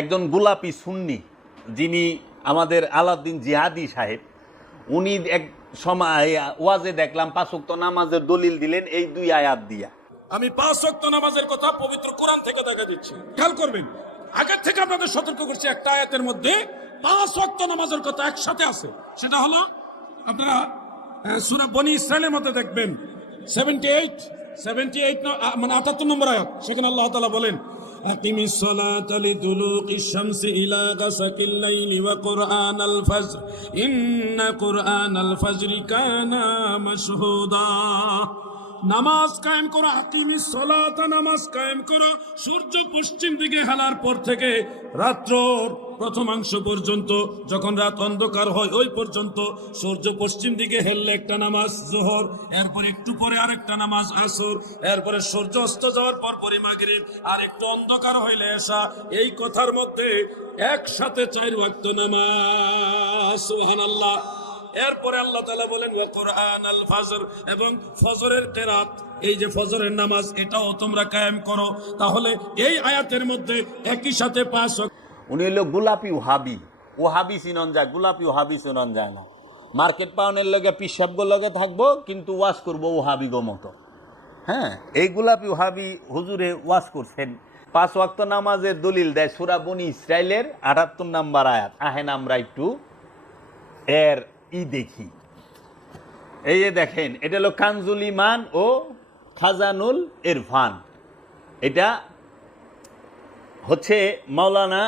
একজন গোলাপি সুন্নি যিনি আমাদের আলাউদ্দিন জিহাদি সাহেব, উনি এক সময় ওয়াজে দেখলাম 5 ওয়াক্ত নামাজের দলিল দিলেন এই 2 আয়াত দিয়া। আমি 5 ওয়াক্ত নামাজের কথা পবিত্র কোরআন থেকে দেখা দিচ্ছি, খেয়াল করবেন। আগের থেকে আপনাদের সতর্ক করছি, একটা আয়াতের মধ্যে 5 ওয়াক্ত নামাজের কথা একসাথে আছে। সেটা হলো আপনারা সূরা বনী ইসরাইলের মধ্যে দেখবেন 78 মানে 78 নম্বর আয়াত। সেখানে আল্লাহ তাআলা বলেন, আকিমিস সালাতা লিদুলুকিশ শামসি ইলা গাসাকিল লাইলি ওয়া কুরআনাল ফাজর ইন্না কুরআনাল ফাজরি কানা মাশহুদা। নামাজ কায়েম করো, আকিমিস সালাতা, নামাজ কায়েম করো সূর্য পশ্চিম দিকে হেলার পর থেকে রাত্রর প্রথমাংশ পর্যন্ত, যখন রাত অন্ধকার হয় ওই পর্যন্ত সূর্য পশ্চিম দিকে হেললে একটা নামাজ যোহর, এরপর একটু পরে আরেকটা নামাজ আসর, এরপরে সূর্য অস্ত যাওয়ার পর পরে মাগরিব, আর একটু অন্ধকার হইলে এশা। এই কথার মধ্যে একসাথে 4 ওয়াক্ত নামাজ। সুবহানাল্লাহ। এরপরে আল্লাহ তাআলা বলেন ওয়া কুরআনাল ফজর, এবং ফজরের কিরাত, এই যে ফজরের নামাজ এটাও তোমরা কায়েম করো। তাহলে এই আয়াতের মধ্যে একই সাথে 5 ওয়াক্ত। উনি হলো গোলাপি ওহাবি। ওহাবি চিনন যায়, গোলাপি ওহাবি চিনন যায় না। মার্কেট পাউনের লগে পিসাবগো লগে থাকবো, কিন্তু ওয়াজ করবো ওহাবি গো মতো। হ্যাঁ, এই গোলাপি ওহাবি হুজুরে ওয়াজ করছেন। 5 ওয়াক্ত নামাজের দলিল দেয় সূরা বনী ইসরাইলের 78 নম্বর আয়াত। আহেন আমরা একটু এর দেখি। এই যে দেখেন, এটা হলো কানজুল ইমান ও খাজানুল ইরফান। এটা হচ্ছে মাওলানা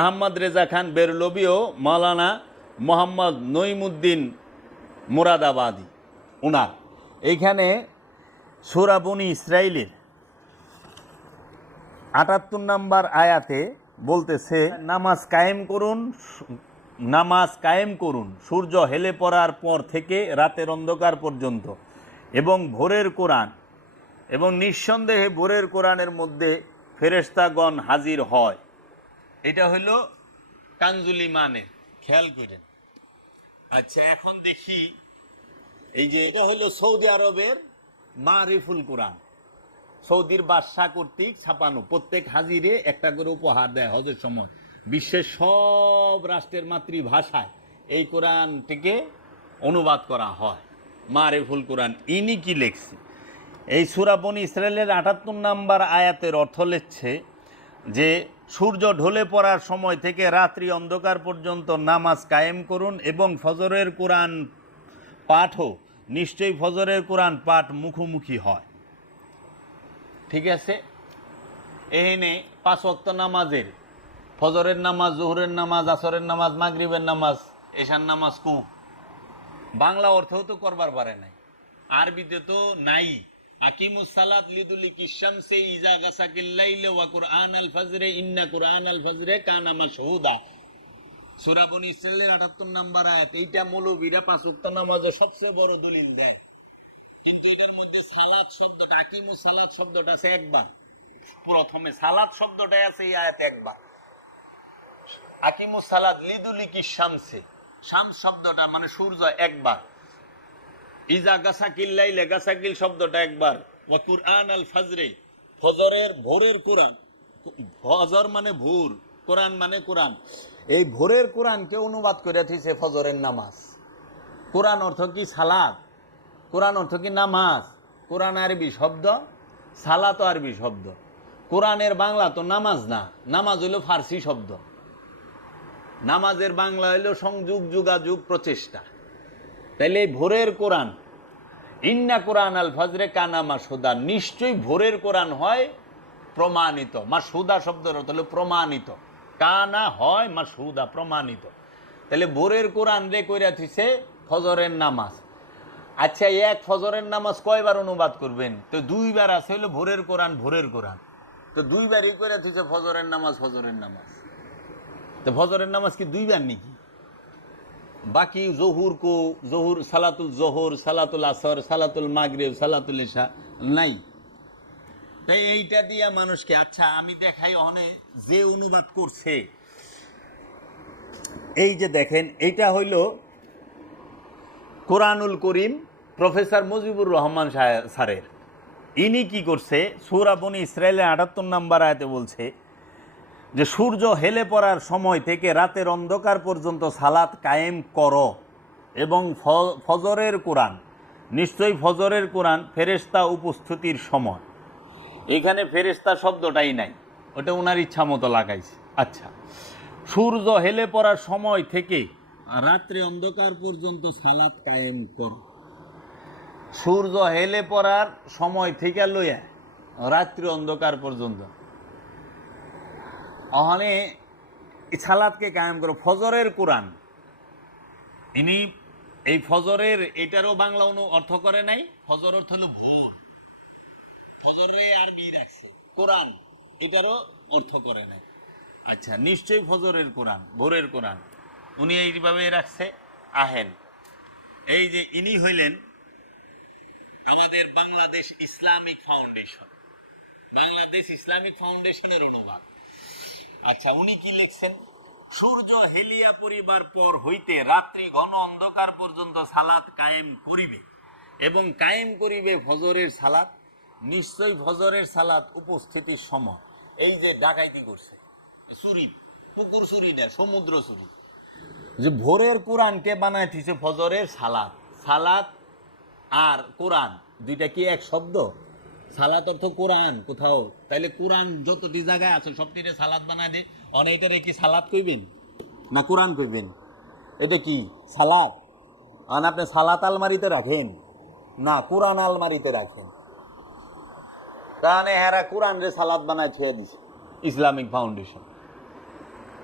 আহমদ রেজা খান বেরলভী ও মাওলানা মোহাম্মদ নঈমুদ্দিন মুরাদাবাদী উনার। এইখানে সূরা বনী ইসরাইলের 78 নম্বর আয়াতে বলতেছে, নামাজ কায়েম করুন সূর্য হেলে পড়ার পর থেকে রাতের অন্ধকার পর্যন্ত, এবং ভোরের কোরআন, এবং নিঃসন্দেহে ভোরের কোরআনের মধ্যে ফেরেশতাগণ হাজির হয়। এটা হলো কানজুল ইমানের, খেয়াল করেন। আচ্ছা, এখন দেখি, এই যে এটা হলো সৌদি আরবের মারিফুল কোরআন, সৌদির বাদশাহ কর্তৃক ছাপানো। প্রত্যেক হাজিরে একটা করে উপহার দেয় হজের সময়। বিশ্বের সব রাষ্ট্রের মাতৃভাষায় এই কোরআনটিকে অনুবাদ করা হয়, মারিফুল কোরআন। ইনি কি লেখছে? এই সূরা বনী ইসরাইলের 78 নম্বর আয়াতের অর্থ লেখছে যে সূর্য ঢলে পড়ার সময় থেকে রাত্রি অন্ধকার পর্যন্ত নামাজ কায়েম করুন, এবং ফজরের কোরআন পাঠও, নিশ্চয়ই ফজরের কোরআন পাঠ মুখোমুখি হয়। ঠিক আছে, এখানে 5 ওয়াক্ত নামাজের, ফজরের নামাজ, জোহরের নামাজ, আসরের নামাজ, মাগরিবের নামাজ, এশার নামাজ কু বাংলা অর্থও তো করবার পারে নাই, আরবিতে তো নাই। আকিমুস সালাত লিদুলিকিশ শামসি ইজা গাসাকিল লাইল ওয়া কুরআনাল ফাজরে ইন্না কুরআনাল ফাজরে কানা মাশহুদা। সূরা বনী ইসরাইলের 78 নম্বর আয়াত। এইটা মৌলবীরা 5 ওয়াক্ত নামাজের সবচেয়ে বড় দলিল দেয়, কিন্তু এটার মধ্যে সালাত শব্দটা, আকিমুস সালাত শব্দটা আছে একবার। প্রথমে সালাত শব্দটাই আছে এই আয়াতে একবার। আকিমুস সালাত লিদুলিকিশ শামসি, শামস শব্দটা মানে সূর্য একবার। ইজা গাসাকিল লাইলে, গাসাকিল শব্দটা একবার। ওয়া কুরআনাল ফাজরে, ফজরের, ভোরের কোরআন। ফজর মানে ভোর, কোরআন মানে কোরআন। এই ভোরের কোরআনকে অনুবাদ করে দিয়েছে ফজরের নামাজ। কোরআন অর্থ কি? সালাত। কোরআন অর্থ কি? নামাজ। কোরআন আরবি শব্দ, সালাত আরবি শব্দ। কোরআনের বাংলা তো নামাজ না, নামাজ হইল ফার্সি শব্দ। নামাজের বাংলা হইল সংযোগ, যোগাযোগ, প্রচেষ্টা। তাইলে এই ভোরের কোরআন, ইন্না কোরআন আল ফজরে কানা মাশহুদা, নিশ্চয়ই ভোরের কোরআন হয় প্রমাণিত। মাশহুদা শব্দের অর্থ হলো প্রমাণিত। কানা হয়, মাশহুদা প্রমাণিত। তাহলে ভোরের কোরআন রে কইরা থিছে ফজরের নামাজ। আচ্ছা, এক ফজরের নামাজ কয়বার অনুবাদ করবেন? তো 2 বার আছে, হলো ভোরের কোরআন, ভোরের কোরআন। তো 2 বারই কইরা থিছে ফজরের নামাজ, ফজরের নামাজ। তো ফজরের নামাজ কি 2 বার নাকি? বাকি জহুর কো, জহুর, সালাতুল জোহর, সালাতুল আসর, সালাতুল মাগরিব, সালাতুল ইশা নাই। তাই এইটা দিয়া মানুষকে, আচ্ছা আমি দেখাই অনেক যে অনুবাদ করছে। এই যে দেখেন, এইটা হইল কোরআনুল করিম, প্রফেসর মুজিবুর রহমান স্যারের। ইনি কি করছে? সূরা বনী ইসরাইলের 78 নম্বর আয়াতে বলছে, যে সূর্য হেলে পড়ার সময় থেকে রাতের অন্ধকার পর্যন্ত সালাত কায়েম করো, এবং ফজরের কোরআন, নিশ্চয়ই ফজরের কোরআন ফেরেশতা উপস্থিতির সময়। এখানে ফেরেশতা শব্দটাই নাই, ওটা ওনার ইচ্ছা মতো লাগাইছে। আচ্ছা, সূর্য হেলে পড়ার সময় থেকে রাত্রে অন্ধকার পর্যন্ত সালাত কায়েম করো। সূর্য হেলে পড়ার সময় থেকে লইয়া রাত্রি অন্ধকার পর্যন্ত ওখানে সালাতকে কায়েম করো। ফজরের কোরআন, ইনি এই ফজরের এটারও বাংলা অর্থ করে নাই। ফজর অর্থ হলো ভোর, ফজরে আরবি রাখছে, কোরআন এটারও অর্থ করে নাই। আচ্ছা, নিশ্চয়ই ফজরের কোরআন, ভোরের কোরআন উনি এইভাবে রাখছে। আহেন, এই যে ইনি হইলেন আমাদের Bangladesh Islamic foundation, Bangladesh Islamic ফাউন্ডেশনের অনুবাদ। আচ্ছা, উনি কি লিখছেন? সূর্য হেলিয়া পরিবার পর হইতে রাত্রি ঘন অন্ধকার পর্যন্ত সালাত কায়েম করিবে, এবং কায়েম করিবে ফজরের সালাত, নিশ্চয়ই ফজরের সালাত উপস্থিতির সময়। এই যে ডাকাইতি করছে, চুরি, পুকুর চুরি না, সমুদ্র চুরি। যে ভোরের কোরআনকে বানায় দিছে ফজরের সালাত। সালাত আর কোরআন দুইটা কি এক শব্দ? সালাত অর্থ কোরআন কোথাও, তাইলে কোরআন যতটি জায়গায় আছে সবটিরে সালাত বানায় দে। অনেকটারে কি সালাত কইবেন না কোরআন কইবেন? এটা কি সালাত? আর আপনি সালাত আলমারিতে রাখেন না কোরআন আলমারিতে রাখেন? কারণে হেরা কোরআন রে সালাত বানায় ছুঁয়ে দিছে ইসলামিক ফাউন্ডেশন,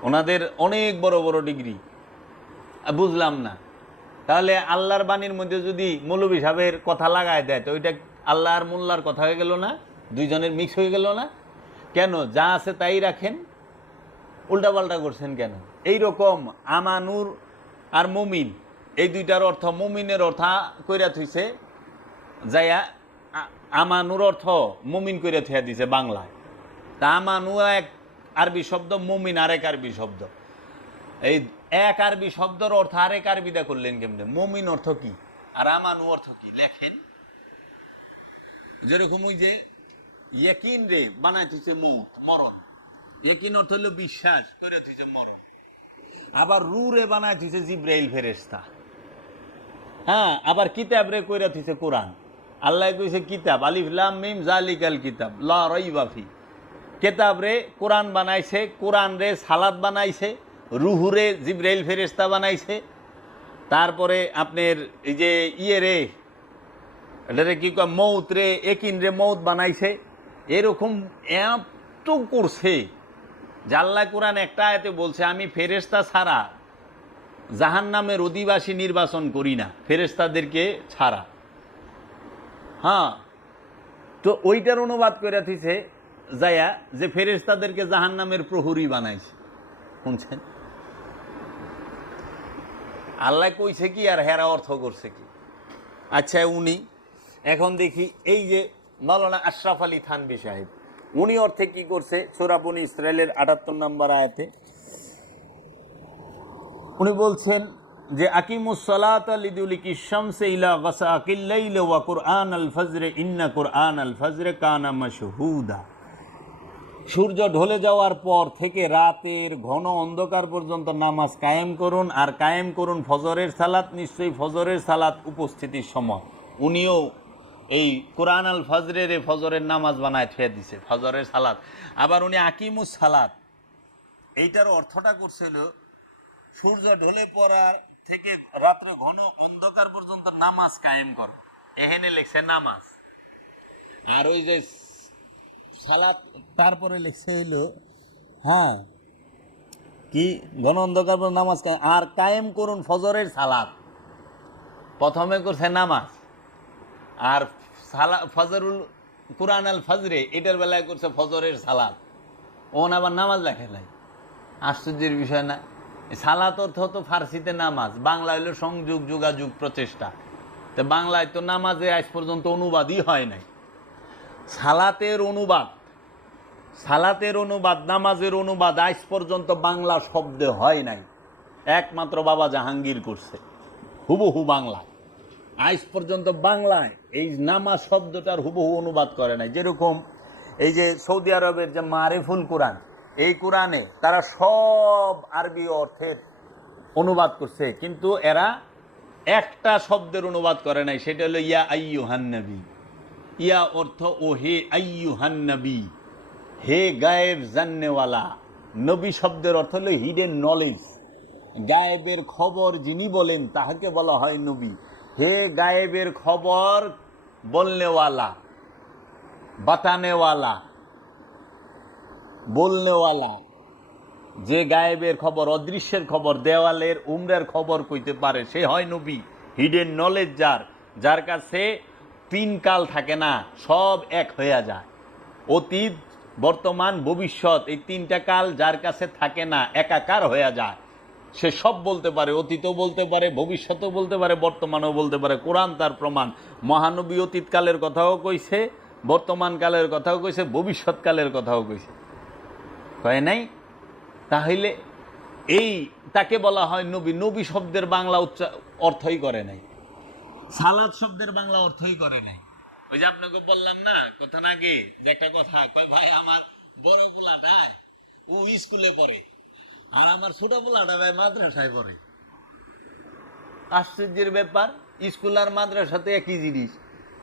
ওনাদের অনেক বড় বড় ডিগ্রি। বুঝলাম না, তাহলে আল্লাহর বাণীর মধ্যে যদি মৌলভী সাহেবের কথা লাগায় দেয় তো ওইটা আল্লাহর মোল্লার কথা হয়ে গেল না? দুইজনের মিক্স হয়ে গেল না? কেন যা আছে তাই রাখেন, উল্টাপাল্টা করছেন কেন? এইরকম আমানুর আর মুমিন, এই দুইটার অর্থ, মুমিনের অর্থ কইরা থইছে যাইয়া, আমানুর অর্থ মুমিন কইরা থইয়া দিছে বাংলায়। তা আমানু এক আরবি শব্দ, মুমিন আরেক আরবি শব্দ। এই এক আরবি শব্দের অর্থ আরেক আরবিদা করলেন কেমনে? মুমিন অর্থ কি আর আমানু অর্থ কি লেখেন। যেরকম ওই যে ইয়াকিন রে বানাইতেছে মরণ, ইয়াকিন অর্থ হলো বিশ্বাস করে দিছে মরণ। আবার রু রে বানাইতেছে জিব্রাইল ফেরেশতা। হ্যাঁ, আবার কিতাব রে কইরা দিছে কোরআন। আল্লাহ কইছে কিতাব, আলিফ লাম মিম জালিকাল কিতাব লা রাইবা ফি। কিতাব রে কোরআন বানাইছে, কোরআন রে সালাত বানাইছে, রুহুরে জিব্রাইল ফেরেশতা বানাইছে। তারপরে আপনার এই যে ইয়ে রে, এটারে কি কয়, মৌত রে, একিন রে মৌত বানাইছে। এরকম এত করছে যে আল্লাহ কোরআন একটা আয়াতে বলছে, আমি ফেরেশতা ছাড়া জাহান্নামের অধিবাসী নির্বাচন করি না, ফেরেশতাদেরকে ছাড়া। হ্যাঁ, তো ওইটার অনুবাদ করে দিছে যায়া যে ফেরেশতাদেরকে জাহান্নামের প্রহরী বানাইছে। শুনছেন? আল্লাহ কইছে কি আর হেরা অর্থ করছে কি? আচ্ছা, উনি এখন দেখি এই যে মাওলানা আশরাফ আলী থানভী সাহেব, উনি অর্থে কি করছে? সূরা বনী ইসরাইলের ৭৮ নম্বর আয়াতে উনি বলছেন যে আকিমুস সালাতা লিদুলিকি শামসি ইলা গাসাকিল লাইলি ওয়া কুরআন আল ফজরে ইন্না কুরআন আল ফজরে কানা মাশহুদা। সূর্য ঢলে যাওয়ার পর থেকে রাতের ঘন অন্ধকার পর্যন্ত নামাজ কায়েম করুন, আর কায়েম করুন ফজরের সালাত, নিশ্চয়ই ফজরের সালাত উপস্থিতির সময়। উনিও এই কোরআন আল ফজরের ফজরের নামাজ বানায় থুয়ে দিছে ফজরের সালাত। আবার উনি আকিমুস সালাত, এইটার অর্থটা করছিল সূর্য ঢলে পড়ার থেকে রাত্রে ঘন অন্ধকার পর্যন্ত নামাজ কায়েম করো, এখানে লেখছে নামাজ। আর ওই যে সালাত তারপরে লিখছে হইলো হ্যাঁ কি ঘন অন্ধকার পর নামাজ আর কায়েম করুন ফজরের সালাত। প্রথমে করছে নামাজ, আর ফজরুল কুরআন আল ফজরে এটার বেলায় করছে ফজরের সালাত। ওন আবার নামাজ লেখে নাই, আশ্চর্যের বিষয় না? সালাত অর্থ তো ফার্সিতে নামাজ, বাংলা হইলো সংযোগ যোগাযোগ প্রচেষ্টা। তো বাংলায় তো নামাজে আজ পর্যন্ত অনুবাদই হয় নাই। সালাতের অনুবাদ নামাজের অনুবাদ আজ পর্যন্ত বাংলা শব্দে হয় নাই, একমাত্র বাবা জাহাঙ্গীর করছে হুবহু বাংলায়। আজ পর্যন্ত বাংলায় এই নামাজ শব্দটার হুবহু অনুবাদ করে নাই। যেরকম এই যে সৌদি আরবের যে মারিফুল কোরআন, এই কোরআনে তারা সব আরবি অর্থের অনুবাদ করছে, কিন্তু এরা একটা শব্দের অনুবাদ করে নাই, সেটা হলো ইয়া আইয়ুহান নবী। ইয়া অর্থ ও হে আইয়ুহান নবী, হে গায়েব জাননেওয়ালা। নবী শব্দের অর্থ হলো হিডেন নলেজ, গায়েবের খবর যিনি বলেন তাহাকে বলা হয় নবী। হে গায়েবের খবর বলনেওয়ালা, বাতানেওয়ালা, বলনেওয়ালা, যে গায়েবের খবর, অদৃশ্যের খবর, দেওয়ালের উমরের খবর কইতে পারে, সে হয় নবী। হিডেন নলেজ যার, যার কাছে তিন কাল থাকে না, সব এক হয়ে যায়। অতীত, বর্তমান, ভবিষ্যৎ, এই তিনটা কাল যার কাছে থাকে না, একাকার হয়ে যায়, সে সব বলতে পারে। অতীতও বলতে পারে, ভবিষ্যতও বলতে পারে, বর্তমানও বলতে পারে। কোরআন তার প্রমাণ। মহানবী অতীতকালের কথাও কইছে, বর্তমানকালের কথাও কইছে, ভবিষ্যৎকালের কথাও কইছে, কয় নাই? তাহলে এই তাকে বলা হয় নবী। নবী শব্দের বাংলা অর্থই করে নাই, সালাত শব্দের বাংলা অর্থই করে নাই। ওই যে আপনাকে বললাম না কথা না আগে, যে একটা কথা কয়, ভাই আমার বড় পোলাটা ও স্কুলে পড়ে আর আমার ছোট পোলাটা ভাই মাদ্রাসায় পড়ে। আশ্চর্যের ব্যাপার, স্কুল আর মাদ্রাসাতে একই জিনিস।